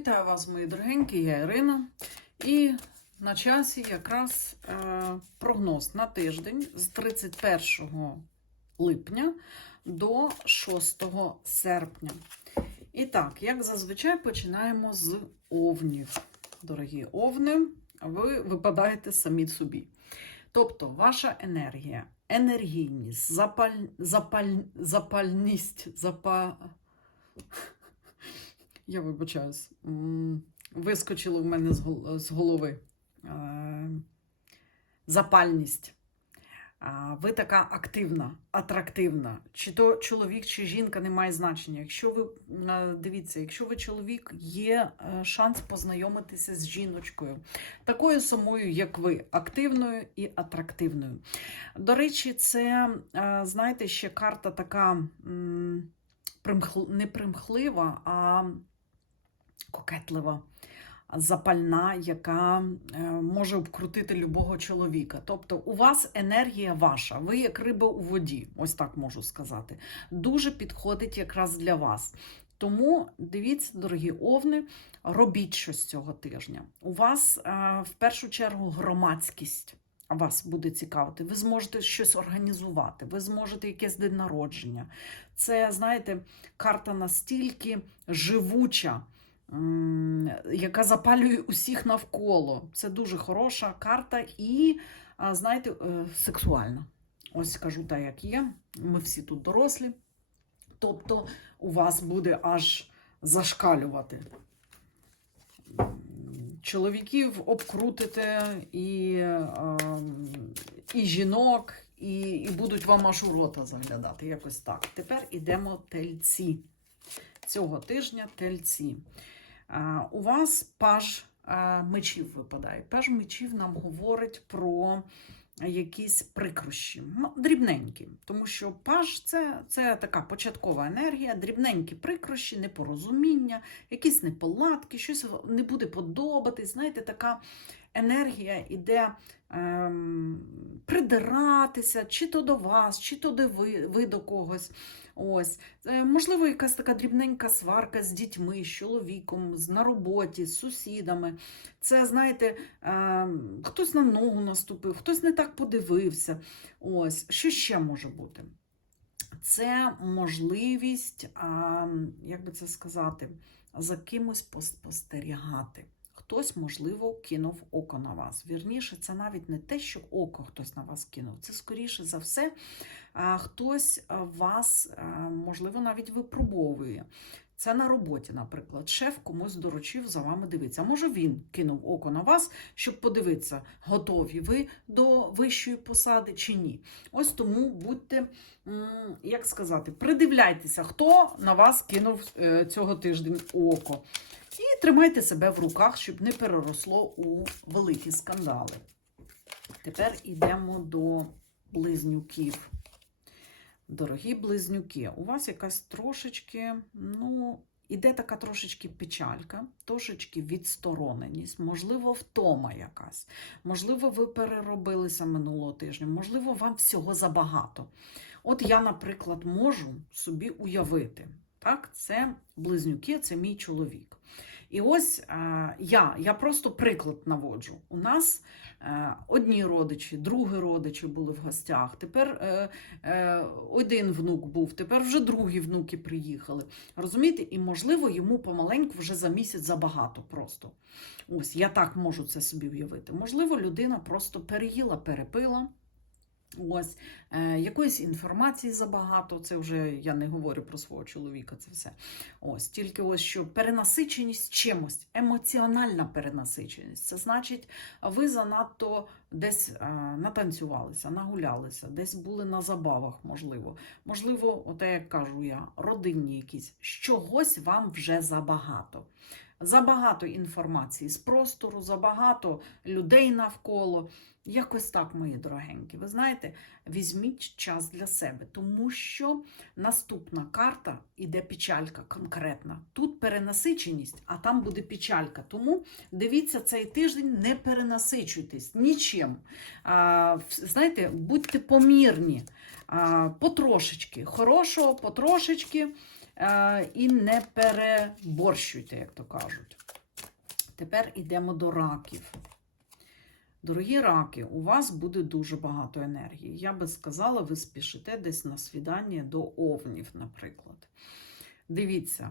Вітаю вас, мої дорогенькі, я Ірина. І на часі якраз е, прогноз на тиждень з 31 липня до 6 серпня. І так, як зазвичай, починаємо з овнів. Дорогі овни, ви випадаєте самі собі. Тобто, ваша енергія, енергійність, запаль, запаль, запальність, запа... Я вибачаюсь, вискочило в мене з голови. Е, Запальність. Ви така активна, атрактивна. Чи то чоловік, чи жінка не має значення. Якщо ви дивіться, якщо ви чоловік, є е, шанс познайомитися з жіночкою, такою самою, як ви, активною і атрактивною. До речі, це, е, знаєте, ще карта така не примхлива, а кокетлива, запальна, яка е, може обкрутити любого чоловіка. Тобто у вас енергія ваша, ви як риба у воді, ось так можу сказати. Дуже підходить якраз для вас. Тому дивіться, дорогі овни, робіть щось цього тижня. У вас е, в першу чергу громадськість. Вас буде цікавити, ви зможете щось організувати, ви зможете якесь день народження. Це, знаєте, карта настільки живуча, яка запалює усіх навколо. Це дуже хороша карта і, знаєте, е, сексуальна. Ось скажу так, як є. Ми всі тут дорослі. Тобто у вас буде аж зашкалювати. Чоловіків обкрутите і, і жінок, і, і будуть вам аж у рота заглядати. Якось так. Тепер ідемо тельці. Цього тижня тельці. У вас паж мечів випадає. Паж мечів нам говорить про якісь прикрощі, дрібненькі, тому що паж це, це така початкова енергія, дрібненькі прикрощі, непорозуміння, якісь неполадки, щось не буде подобатись. Знаєте, така енергія іде ем, придиратися, чи то до вас, чи то до ви, ви до когось. Ось, Е, можливо, якась така дрібненька сварка з дітьми, з чоловіком, на роботі, з сусідами. Це, знаєте, е, хтось на ногу наступив, хтось не так подивився. Ось, що ще може бути? Це можливість, як би це сказати, за кимось пос- спостерігати. Хтось, можливо, кинув око на вас. Вірніше, це навіть не те, що око хтось на вас кинув. Це скоріше за все, хтось вас, можливо, навіть випробовує. Це на роботі, наприклад. Шеф комусь доручив за вами дивитися. Може він кинув око на вас, щоб подивитися, готові ви до вищої посади чи ні. Ось тому будьте, як сказати, придивляйтеся, хто на вас кинув е, цього тижня око. І тримайте себе в руках, щоб не переросло у великі скандали. Тепер йдемо до близнюків. Дорогі близнюки, у вас якась трошечки, ну, іде така трошечки печалька, трошечки відстороненість, можливо, втома якась. Можливо, ви переробилися минулого тижня, можливо, вам всього забагато. От я, наприклад, можу собі уявити, так, це близнюки, це мій чоловік. І ось е, я, я просто приклад наводжу. У нас е, одні родичі, другі родичі були в гостях. Тепер е, один внук був, тепер вже другі внуки приїхали. Розумієте? І, можливо, йому помаленьку вже за місяць забагато просто. Ось я так можу це собі уявити. Можливо, людина просто переїла, перепила. Ось е, якоїсь інформації забагато. Це вже я не говорю про свого чоловіка. Це все. Ось тільки ось що перенасиченість чимось, емоціональна перенасиченість. Це значить, ви занадто десь е, натанцювалися, нагулялися, десь були на забавах, можливо. Можливо, оте, як кажу я, родинні якісь. Чогось вам вже забагато. Забагато інформації з простору, забагато людей навколо. Якось так, мої дорогенькі. Ви знаєте, візьміть час для себе, тому що наступна карта іде печалька конкретна. Тут перенасиченість, а там буде печалька. Тому дивіться цей тиждень, не перенасичуйтесь нічим. А, знаєте, будьте помірні, а, потрошечки, хорошого, потрошечки. Е, і не переборщуйте, як то кажуть. Тепер йдемо до раків. Дорогі раки, у вас буде дуже багато енергії. Я би сказала, ви спішите десь на свідання до овнів, наприклад. Дивіться,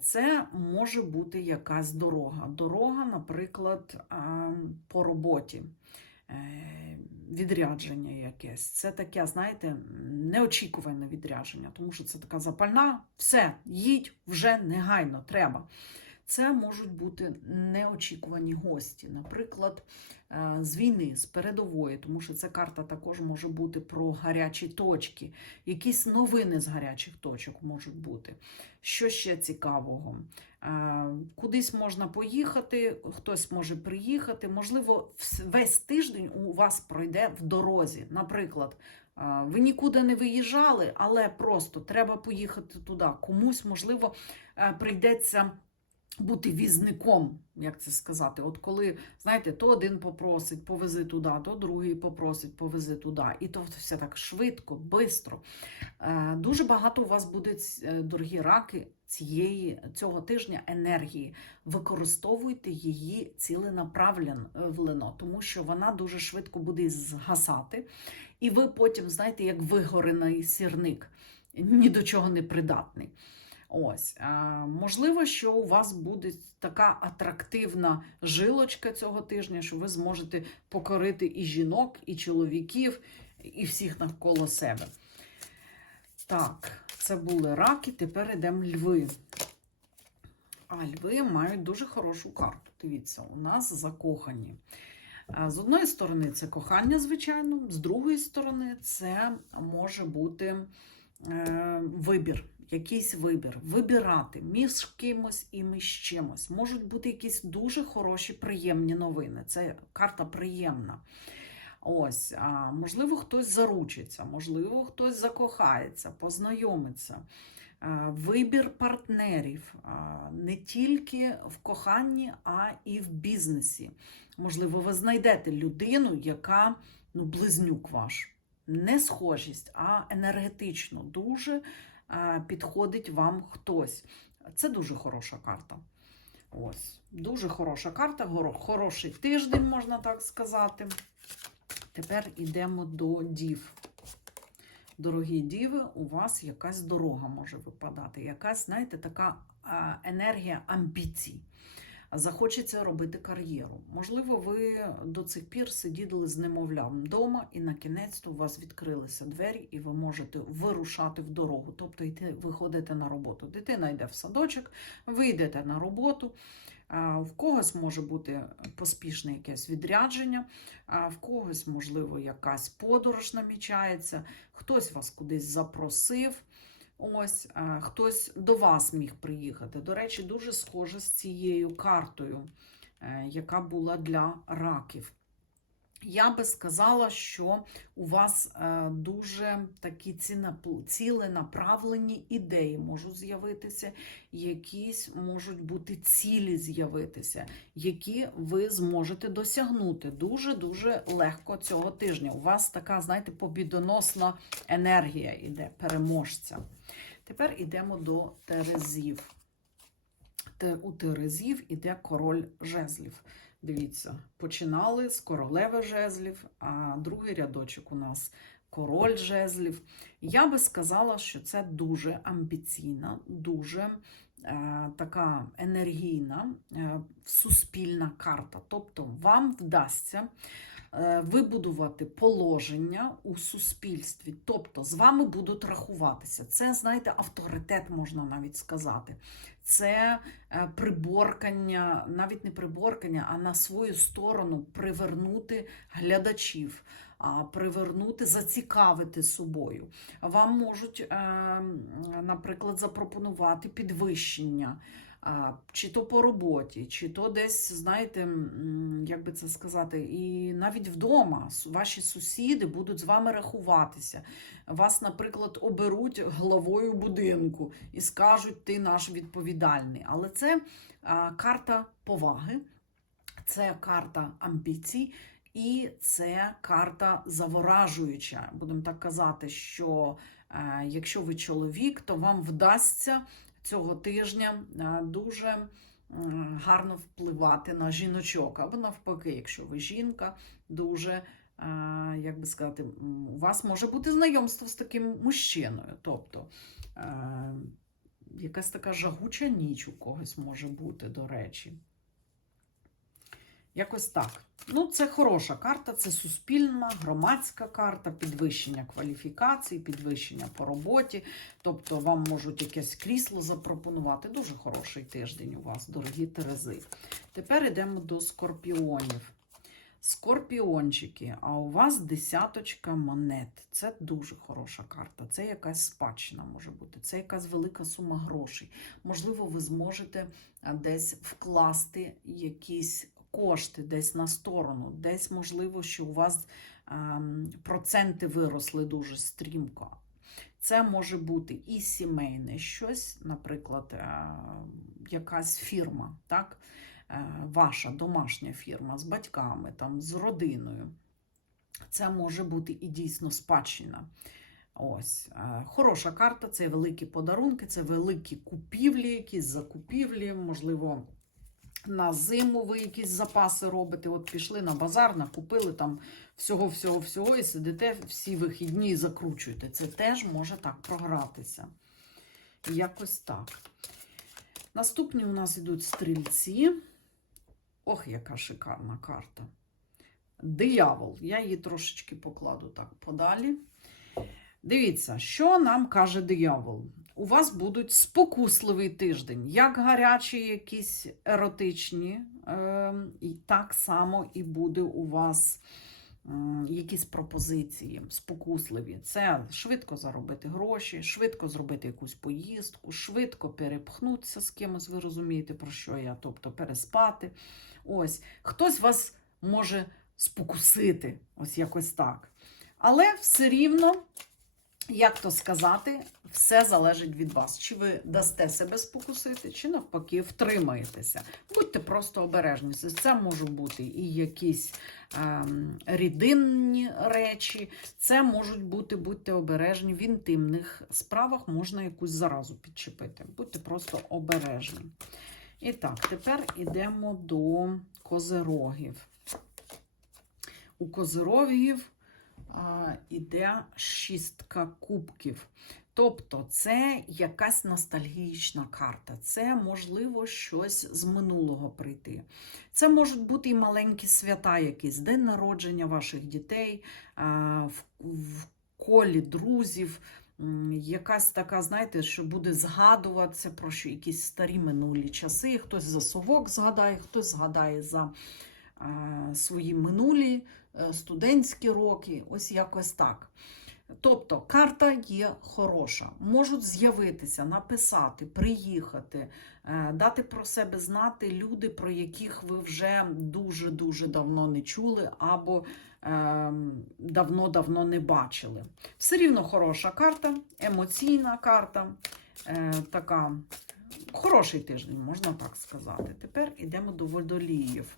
це може бути якась дорога. Дорога, наприклад, по роботі, е, відрядження якесь. Це таке, знаєте, неочікуване відрядження, тому що це така запальна, все, їдь вже негайно, треба. Це можуть бути неочікувані гості, наприклад, е, з війни, з передової, тому що ця карта також може бути про гарячі точки, якісь новини з гарячих точок можуть бути. Що ще цікавого? Е, Кудись можна поїхати, хтось може приїхати. Можливо, весь тиждень у вас пройде в дорозі. Наприклад, е, ви нікуди не виїжджали, але просто треба поїхати туди. Комусь, можливо, прийдеться бути візником, як це сказати. От коли, знаєте, то один попросить, повези туди, то другий попросить, повези туди. І то все так швидко, бистро. Е, Дуже багато у вас буде, е, дорогі раки, цієї, цього тижня енергії. Використовуйте її ціленаправлено, тому що вона дуже швидко буде згасати. І ви потім, знаєте, як вигорений сірник, ні до чого не придатний. Ось, можливо, що у вас буде така атрактивна жилочка цього тижня, що ви зможете покорити і жінок, і чоловіків, і всіх навколо себе. Так, це були раки, тепер йдемо льви. А льви мають дуже хорошу карту. Дивіться, у нас закохані. З одної сторони, це кохання, звичайно, з другої сторони, це може бути вибір, якийсь вибір. Вибирати між кимось і між чимось. Можуть бути якісь дуже хороші, приємні новини. Це карта приємна. Ось, а, можливо, хтось заручиться, можливо, хтось закохається, познайомиться. Вибір партнерів не тільки в коханні, а і в бізнесі. Можливо, ви знайдете людину, яка ну, близнюк ваш. Не схожість, а енергетично дуже підходить вам хтось. Це дуже хороша карта. Ось, дуже хороша карта, хороший тиждень, можна так сказати. Тепер йдемо до дів. Дорогі діви, у вас якась дорога може випадати, якась, знаєте, така енергія амбіцій. Захочеться робити кар'єру. Можливо, ви до цих пір сиділи з немовлям вдома, і на кінець у вас відкрилися двері, і ви можете вирушати в дорогу, тобто йти, виходите на роботу. Дитина йде в садочок, ви йдете на роботу. В когось може бути поспішне якесь відрядження, а в когось, можливо, якась подорож намічається, хтось вас кудись запросив. Ось а, хтось до вас міг приїхати. До речі, дуже схоже з цією картою, е, яка була для раків. Я би сказала, що у вас е, дуже такі ціленаправлені ідеї можуть з'явитися, якісь можуть бути цілі з'явитися, які ви зможете досягнути дуже-дуже легко цього тижня. У вас така, знаєте, побідоносна енергія іде, переможця. Тепер йдемо до Терезів. У Терезів іде король жезлів. Дивіться, починали з королеви жезлів, а другий рядочок у нас король жезлів. Я би сказала, що це дуже амбіційна, дуже така енергійна, е, суспільна карта. Тобто вам вдасться е, вибудувати положення у суспільстві, тобто з вами будуть рахуватися. Це, знаєте, авторитет, можна навіть сказати. Це е, приборкання, навіть не приборкання, а на свою сторону привернути глядачів, привернути, зацікавити собою. Вам можуть, е, наприклад, запропонувати підвищення. Чи то по роботі, чи то десь, знаєте, як би це сказати, і навіть вдома ваші сусіди будуть з вами рахуватися. Вас, наприклад, оберуть главою будинку і скажуть, ти наш відповідальний. Але це карта поваги, це карта амбіцій. І це карта заворажуюча. Будемо так казати, що Е, Якщо ви чоловік, то вам вдасться цього тижня е, дуже м, гарно впливати на жіночок. Або навпаки, якщо ви жінка, дуже, е, як би сказати, у вас може бути знайомство з таким мужчиною. Тобто е, якась така жагуча ніч у когось може бути, до речі. Якось так. Ну, це хороша карта, це суспільна, громадська карта, підвищення кваліфікацій, підвищення по роботі. Тобто вам можуть якесь крісло запропонувати. Дуже хороший тиждень у вас, дорогі Терези. Тепер йдемо до скорпіонів. Скорпіончики, а у вас десяточка монет. Це дуже хороша карта. Це якась спадщина може бути, це якась велика сума грошей. Можливо, ви зможете десь вкласти якісь кошти десь на сторону, десь можливо, що у вас ем, проценти виросли дуже стрімко. Це може бути і сімейне щось, наприклад, е, якась фірма, так? Е, ваша домашня фірма з батьками, там, з родиною. Це може бути і дійсно спадщина. Ось, е, хороша карта, це великі подарунки, це великі купівлі, якісь закупівлі, можливо, на зиму ви якісь запаси робите. От пішли на базар, накупили там всього-всього-всього і сидите всі вихідні і закручуєте. Це теж може так програтися. Якось так. Наступні у нас йдуть стрільці. Ох, яка шикарна карта. Диявол. Я її трошечки покладу так подалі. Дивіться, що нам каже диявол. У вас будуть спокусливий тиждень, як гарячі, якісь еротичні, е, і так само і буде у вас якісь пропозиції спокусливі. Це швидко заробити гроші, швидко зробити якусь поїздку, швидко перепхнутися з кимось, ви розумієте, про що я, тобто переспати. Ось, хтось вас може спокусити, ось якось так. Але все рівно як то сказати, все залежить від вас. Чи ви дасте себе спокусити, чи навпаки втримаєтеся. Будьте просто обережні. Це можуть бути і якісь ем, рідинні речі, це можуть бути, будьте обережні, в інтимних справах можна якусь заразу підчепити. Будьте просто обережні. І так, тепер йдемо до козерогів. У козерогів іде шістка кубків. Тобто це якась ностальгічна карта, це можливо щось з минулого прийти. Це можуть бути і маленькі свята, якісь день народження ваших дітей, в, колі друзів. Якась така, знаєте, що буде згадуватися про якісь старі минулі часи. Хтось за совок згадає, хтось згадає за свої минулі е, студентські роки, ось якось так. Тобто карта є хороша, можуть з'явитися, написати, приїхати, е, дати про себе знати люди, про яких ви вже дуже-дуже давно не чули або е, давно-давно не бачили. Все рівно хороша карта, емоційна карта, така хороший тиждень, можна так сказати. Тепер йдемо до водоліїв.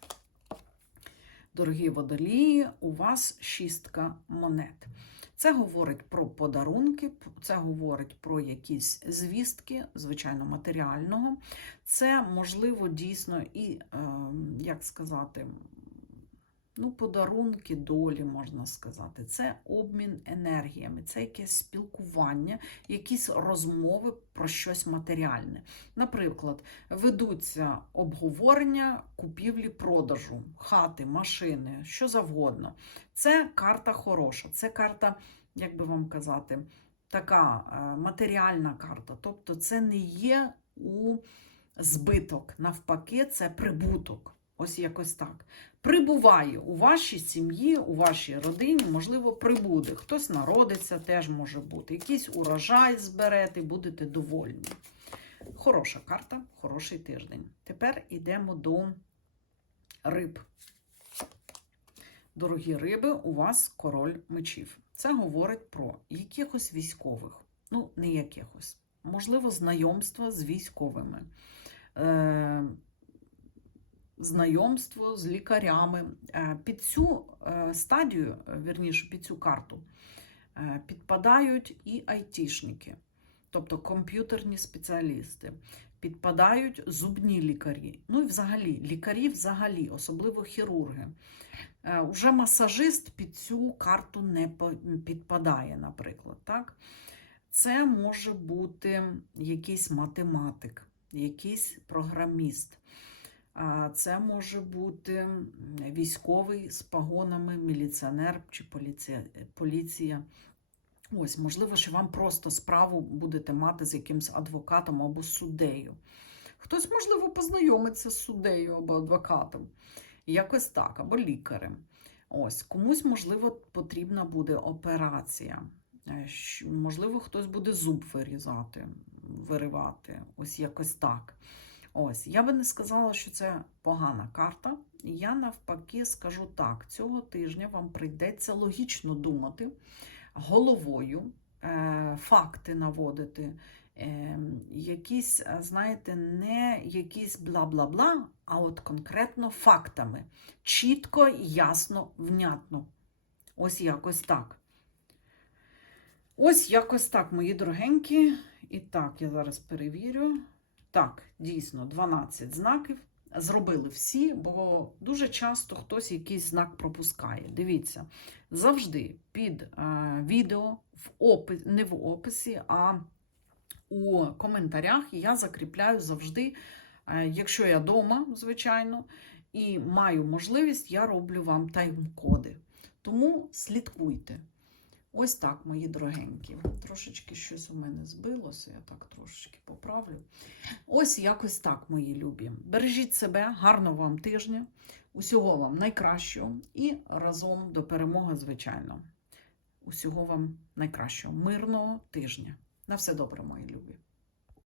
Дорогі водолії, у вас шістка монет. Це говорить про подарунки, це говорить про якісь звістки, звичайно, матеріального. Це, можливо, дійсно і, е, як сказати, ну, подарунки долі, можна сказати. Це обмін енергіями, це якесь спілкування, якісь розмови про щось матеріальне. Наприклад, ведуться обговорення купівлі-продажу, хати, машини, що завгодно. Це карта хороша, це карта, як би вам казати, така е, матеріальна карта. Тобто це не є у збиток, навпаки, це прибуток. Ось якось так. Прибуває у вашій сім'ї, у вашій родині, можливо, прибуде. Хтось народиться, теж може бути. Якийсь урожай зберете, будете довольні. Хороша карта, хороший тиждень. Тепер йдемо до риб. Дорогі риби, у вас король мечів. Це говорить про якихось військових, ну, не якихось, можливо, знайомства з військовими, е, знайомство з лікарями. Е, під цю е, стадію, е, вірніше, під цю карту, Підпадають і айтішники, тобто комп'ютерні спеціалісти, підпадають зубні лікарі. Ну і взагалі, лікарі, взагалі, особливо хірурги. Уже масажист під цю карту не підпадає, наприклад. Так? Це може бути якийсь математик, якийсь програміст. Це може бути військовий з погонами, міліціонер чи поліція. поліція. Ось, можливо, що вам просто справу будете мати з якимсь адвокатом або суддею. Хтось, можливо, познайомиться з суддею або адвокатом. Якось так, або лікарем. Ось, комусь, можливо, потрібна буде операція. Е, Можливо, хтось буде зуб вирізати, виривати. Ось якось так. Ось, я би не сказала, що це погана карта. Я навпаки скажу так: цього тижня вам прийдеться логічно думати головою, е, факти наводити, е, якісь, е, знаєте, не якісь бла-бла-бла, а от конкретно фактами. Чітко, ясно, внятно. Ось якось так. Ось якось так, мої дорогенькі. І так, я зараз перевірю. Так, дійсно, 12 знаків. Зробили всі, бо дуже часто хтось якийсь знак пропускає. Дивіться, завжди під е, відео, в опис, не в описі, а у коментарях я закріпляю завжди, е, якщо я вдома, звичайно, і маю можливість, я роблю вам тайм-коди. Тому слідкуйте. Ось так, мої дорогенькі. Трошечки щось у мене збилося, я так трошечки поправлю. Ось якось так, мої любі. Бережіть себе, гарного вам тижня, усього вам найкращого і разом до перемоги, звичайно. Усього вам найкращого, мирного тижня. На все добре, мої любі.